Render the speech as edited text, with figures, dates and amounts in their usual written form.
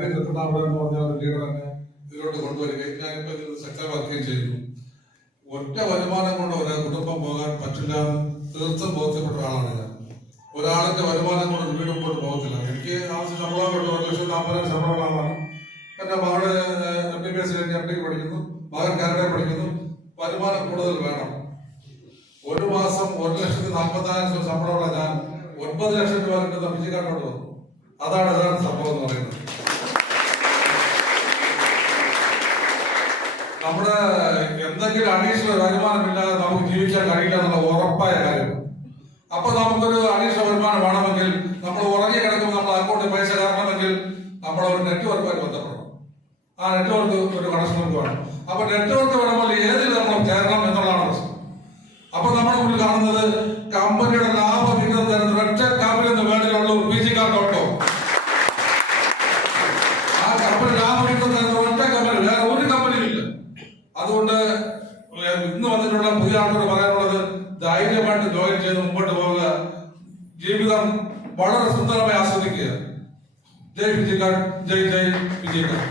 ഹരി തൃക്കണ്ണാപുരം എന്ന് പറഞ്ഞ ഒരു ലീഡർ തന്നെ ഇതിലോട്ട് കൊണ്ടുവരികയും ഞാനിപ്പോൾ ഇതിൽ ശക്തമാക്കുകയും ചെയ്യുന്നു. ഒറ്റ വരുമാനം കൊണ്ട് ഒരു കുടുംബം പോകാൻ പറ്റില്ല എന്ന് തീർത്തും ബോധ്യപ്പെട്ട ഒരാളാണ് ഞാൻ. ഒരാളിന്റെ വരുമാനം കൊണ്ട് വീട് മുമ്പോട്ട് പോകത്തില്ല. എനിക്ക് ആവശ്യം ശമ്പളം കിട്ടും, 1,40,000 ശമ്പളമുള്ള ആളാണ്. എന്റെ മകള് MBBS കഴിഞ്ഞ് MD പഠിക്കുന്നു, മകൻ കാനഡ പഠിക്കുന്നു. വരുമാനം കൂടുതൽ വേണം. ഒരു മാസം 1,40,000 ശമ്പളമുള്ള ഞാൻ 9 ലക്ഷം രൂപ കിട്ടുന്ന പിജിക്കാരോട് വന്നു. അതാണ് യഥാർത്ഥ സംഭവം എന്ന് പറയുന്നത്. നമ്മുടെ എന്തെങ്കിലും അഡീഷണൽ വരുമാനമില്ലാതെ നമുക്ക് ജീവിക്കാൻ കഴിയില്ല എന്നുള്ള ഉറപ്പായ കാര്യം. അപ്പൊ നമുക്കൊരു അഡീഷണൽ വരുമാനം വേണമെങ്കിൽ, നമ്മൾ ഉറങ്ങി കിടക്കുമ്പോൾ നമ്മൾ അക്കൗണ്ടിൽ പൈസ കയറണമെങ്കിൽ നമ്മൾ ഒരു നെറ്റ്വർക്കുമായിട്ട് ബന്ധപ്പെടണം. ആ നെറ്റ്വർക്ക് ഒരു കണക്ഷൻ നമുക്ക് വേണം. അപ്പൊ നെറ്റ്വർക്ക് വേണമെങ്കിൽ ഏതിൽ നമ്മൾ ചേരണം എന്നുള്ളതാണ് പ്രശ്നം. അപ്പൊ നമ്മുടെ മുന്നിൽ കാണുന്നത് കമ്പനിയുടെ ലാഭവിഹിതം തരുന്ന ഒറ്റ കമ്പനി എന്ന് വേണ്ടിയുള്ളൂ PGCard.com. ആ കമ്പനി ലാഭവിഹിതം തരുന്ന ഒറ്റ കമ്പനി, വേറെ ഒരു കമ്പനിയും ഇല്ല. അതുകൊണ്ട് ഇന്ന് വന്നിട്ടുള്ള പുതിയ ആൾക്കാർ പറയാനുള്ളത്, ധൈര്യമായിട്ട് ജോയിൻ ചെയ്ത് മുമ്പോട്ട് പോവുക. ജീവിതം വളരെ സുന്ദരമായി ആസ്വദിക്കുക. ജയ് PGCard, ജയ് PGCard.